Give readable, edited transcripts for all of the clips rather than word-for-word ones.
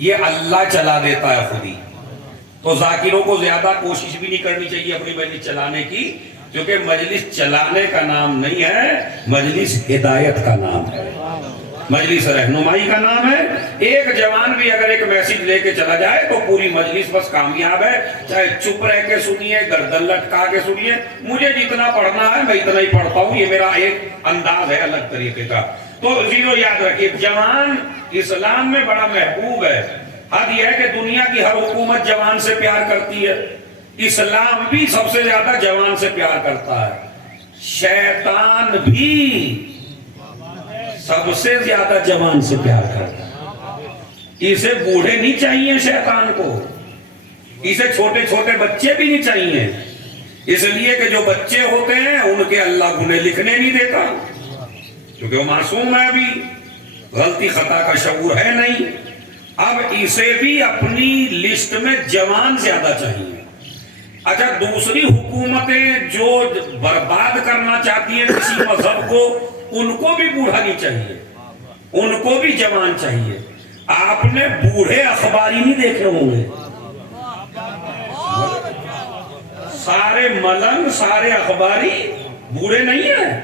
یہ اللہ چلا دیتا ہے خود ہی. تو ذاکروں کو زیادہ کوشش بھی نہیں کرنی چاہیے اپنی مجلس چلانے کی، کیونکہ مجلس چلانے کا نام نہیں ہے، مجلس ہدایت کا نام ہے، مجلس رہنمائی کا نام ہے. ایک جوان بھی اگر ایک میسج لے کے چلا جائے تو پوری مجلس بس کامیاب ہے. چاہے چپ رہ کے سنیے، گردن لٹکا کے سنیے، مجھے جتنا پڑھنا ہے میں اتنا ہی پڑھتا ہوں، یہ میرا ایک انداز ہے الگ طریقے کا. تو زیرو یاد رکھیے، جوان اسلام میں بڑا محبوب ہے. حد یہ ہے کہ دنیا کی ہر حکومت جوان سے پیار کرتی ہے، اسلام بھی سب سے زیادہ جوان سے پیار کرتا ہے. شیطان بھی سب سے زیادہ جوان سے پیار کرتا ہے. اسے بوڑھے نہیں چاہیے شیطان کو، اسے چھوٹے چھوٹے بچے بھی نہیں چاہیے، اس لیے کہ جو بچے ہوتے ہیں ان کے اللہ گناہ لکھنے نہیں دیتا، کیونکہ وہ معصوم ہے، ابھی غلطی خطا کا شعور ہے نہیں. اب اسے بھی اپنی لسٹ میں جوان زیادہ چاہیے. اچھا، دوسری حکومتیں جو برباد کرنا چاہتی ہیں کسی مذہب کو، ان کو بھی بوڑھا نہیں چاہیے، ان کو بھی جوان چاہیے. آپ نے بوڑھے اخباری نہیں دیکھے ہوں گے، سارے ملنگ سارے اخباری بوڑھے نہیں ہیں،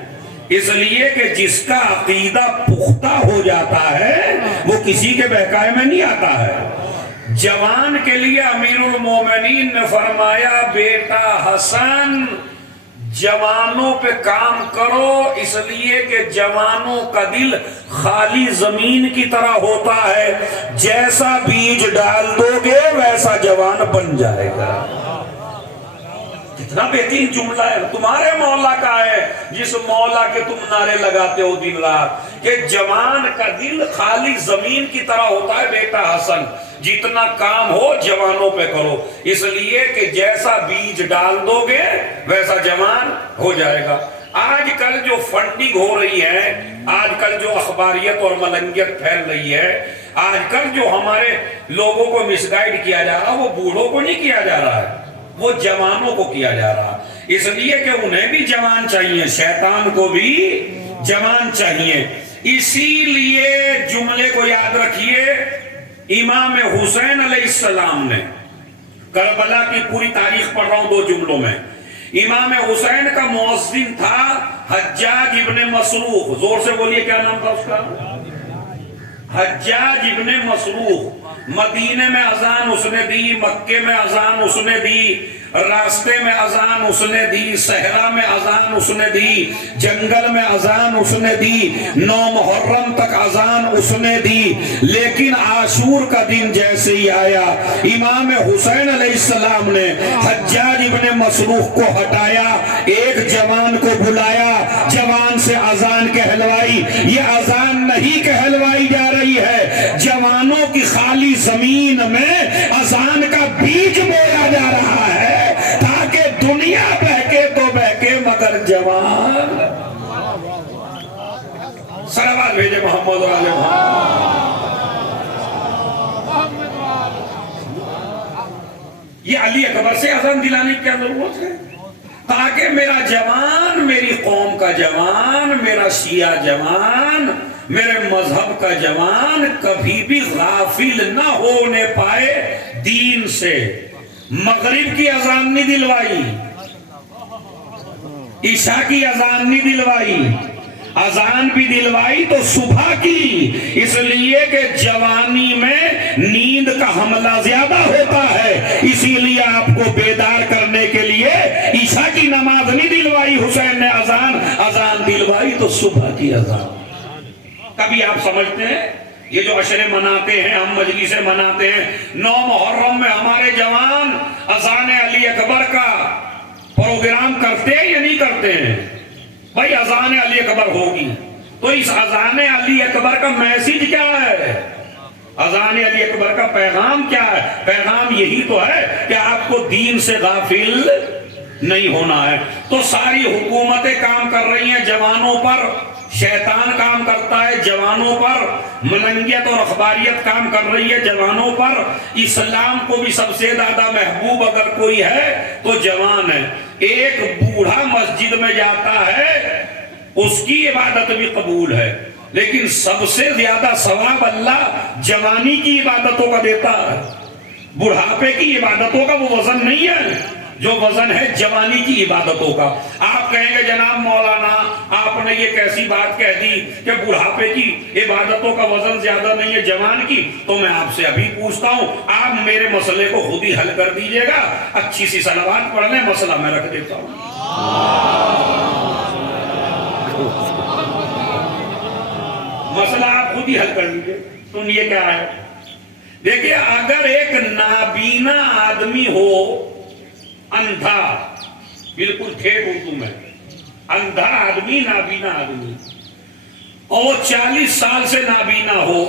اس لیے کہ جس کا عقیدہ پختہ ہو جاتا ہے وہ کسی کے بہکائے میں نہیں آتا ہے. جوان کے لیے امیر المومنین نے فرمایا، بیٹا حسن جوانوں پہ کام کرو، اس لیے کہ جوانوں کا دل خالی زمین کی طرح ہوتا ہے، جیسا بیج ڈال دو گے ویسا جوان بن جائے گا. کتنا بہترین جملہ ہے، تمہارے مولا کا ہے جس مولا کے تم نعرے لگاتے ہو دن رات، کہ جوان کا دل خالی زمین کی طرح ہوتا ہے. بیٹا حسن جتنا کام ہو جوانوں پہ کرو، اس لیے کہ جیسا بیج ڈال دو گے ویسا جوان ہو جائے گا. آج کل جو فنڈنگ ہو رہی ہے، آج کل جو اخباریت اور ملنگیت پھیل رہی ہے، آج کل جو ہمارے لوگوں کو مس گائیڈ کیا جا رہا، وہ بوڑھوں کو نہیں کیا جا رہا ہے، وہ جوانوں کو کیا جا رہا. اس لیے کہ انہیں بھی جوان چاہیے، شیطان کو بھی جوان چاہیے. اسی لیے جملے کو یاد رکھیے، امام حسین علیہ السلام نے، کربلا کی پوری تاریخ پڑھ رہا ہوں دو جملوں میں. امام حسین کا مؤذن تھا حجاج ابن مسروق. زور سے بولیے کیا نام تھا اس کا؟ حجاج ابن مسروق. مدینے میں اذان اس نے دی، مکے میں اذان اس نے دی، راستے میں اذان اس نے دی، صحرا میں اذان اس نے دی، جنگل میں اذان اس نے دی، 9 محرم تک اذان اس نے دی. لیکن عاشور کا دن جیسے ہی آیا، امام حسین علیہ السلام نے حجاج ابن مسروق کو ہٹایا، ایک جوان کو بلایا، جوان سے اذان کہلوائی. یہ اذان نہیں کہلوائی جا رہی ہے، جوانوں کی خالی زمین میں اذان کا بیج بویا جا رہا ہے، تاکہ دنیا بہکے تو بہکے مگر جوان. صلوات بھیجے محمد و آل محمد. یہ علی اکبر سے اذان دلانے کی کیا ضرورت ہے؟ تاکہ میرا جوان، میری قوم کا جوان، میرا شیعہ جوان، میرے مذہب کا جوان کبھی بھی غافل نہ ہونے پائے دین سے. مغرب کی اذان نہیں دلوائی، عشاء کی اذان نہیں دلوائی، اذان بھی دلوائی تو صبح کی، اس لیے کہ جوانی میں نیند کا حملہ زیادہ ہوتا ہے، اسی لیے آپ کو بیدار کرنے کے لیے عشاء کی نماز نہیں دلوائی حسین نے، اذان دلوائی تو صبح کی اذان. کبھی آپ سمجھتے ہیں یہ جو عشرے مناتے ہیں، ہم مجلسیں مناتے ہیں، 9 محرم میں ہمارے جوان اذان علی اکبر کا پروگرام کرتے ہیں یا نہیں کرتے ہیں؟ بھائی اذان علی اکبر ہوگی تو اس اذان علی اکبر کا میسج کیا ہے؟ اذان علی اکبر کا پیغام کیا ہے؟ پیغام یہی تو ہے کہ آپ کو دین سے غافل نہیں ہونا ہے. تو ساری حکومتیں کام کر رہی ہیں جوانوں پر، شیطان کام کرتا ہے جوانوں پر، ملنگیت اور اخباریت کام کر رہی ہے جوانوں پر. اسلام کو بھی سب سے زیادہ محبوب اگر کوئی ہے تو جوان ہے. ایک بوڑھا مسجد میں جاتا ہے، اس کی عبادت بھی قبول ہے، لیکن سب سے زیادہ ثواب اللہ جوانی کی عبادتوں کا دیتا ہے، بڑھاپے کی عبادتوں کا وہ وزن نہیں ہے جو وزن ہے جوانی کی عبادتوں کا۔ آپ کہیں گے جناب مولانا آپ نے یہ کیسی بات کہہ دی کہ بڑھاپے کی عبادتوں کا وزن زیادہ نہیں ہے جوان کی، تو میں آپ سے ابھی پوچھتا ہوں، آپ میرے مسئلے کو خود ہی حل کر دیجئے گا، اچھی سی صلوات پڑھ لیں، مسئلہ میں رکھ دیتا ہوں۔ مسئلہ آپ خود ہی حل کر لیجئے۔ سنیے کیا ہے، دیکھیے اگر ایک نابینا آدمی ہو، اندھا، بالکل ٹھیک اردو میں، اندھا آدمی، نابینا آدمی، اور 40 سال سے نابینا ہو،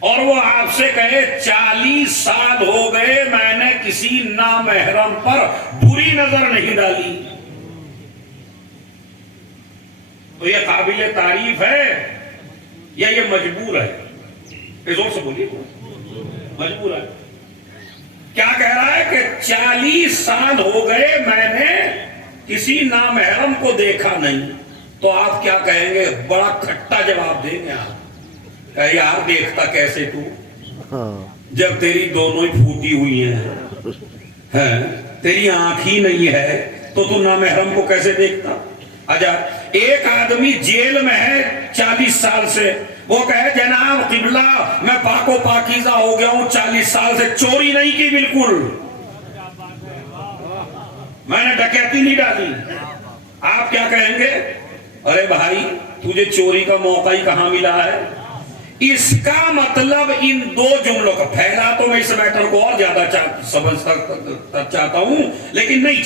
اور وہ آپ سے کہے 40 سال ہو گئے میں نے کسی نامحرم پر بری نظر نہیں ڈالی، تو یہ قابل تعریف ہے یا یہ مجبور ہے؟ زور سے بولیے، مجبور ہے۔ کیا کہہ رہا ہے کہ 40 سال ہو گئے میں نے کسی نامحرم کو دیکھا نہیں، تو آپ کیا کہیں گے؟ بڑا کھٹا جواب دیں گے آپ، کہ یار دیکھتا کیسے تو، جب تیری دونوں ہی پھوٹی ہوئی ہیں، تیری آنکھ ہی نہیں ہے تو نامحرم کو کیسے دیکھتا؟ اچھا ایک آدمی جیل میں ہے 40 سال سے، وہ کہے جناب قبلہ میں پاک و پاکیزہ ہو گیا ہوں، 40 سال سے چوری نہیں کی، بالکل میں نے ڈکیتی نہیں ڈالی، آپ کیا کہیں گے؟ ارے بھائی تجھے چوری کا موقع ہی کہاں ملا ہے؟ اس کا مطلب ان دو جملوں کا، پھیلا تو میں اس میٹر کو اور زیادہ سمجھ چاہتا ہوں لیکن نہیں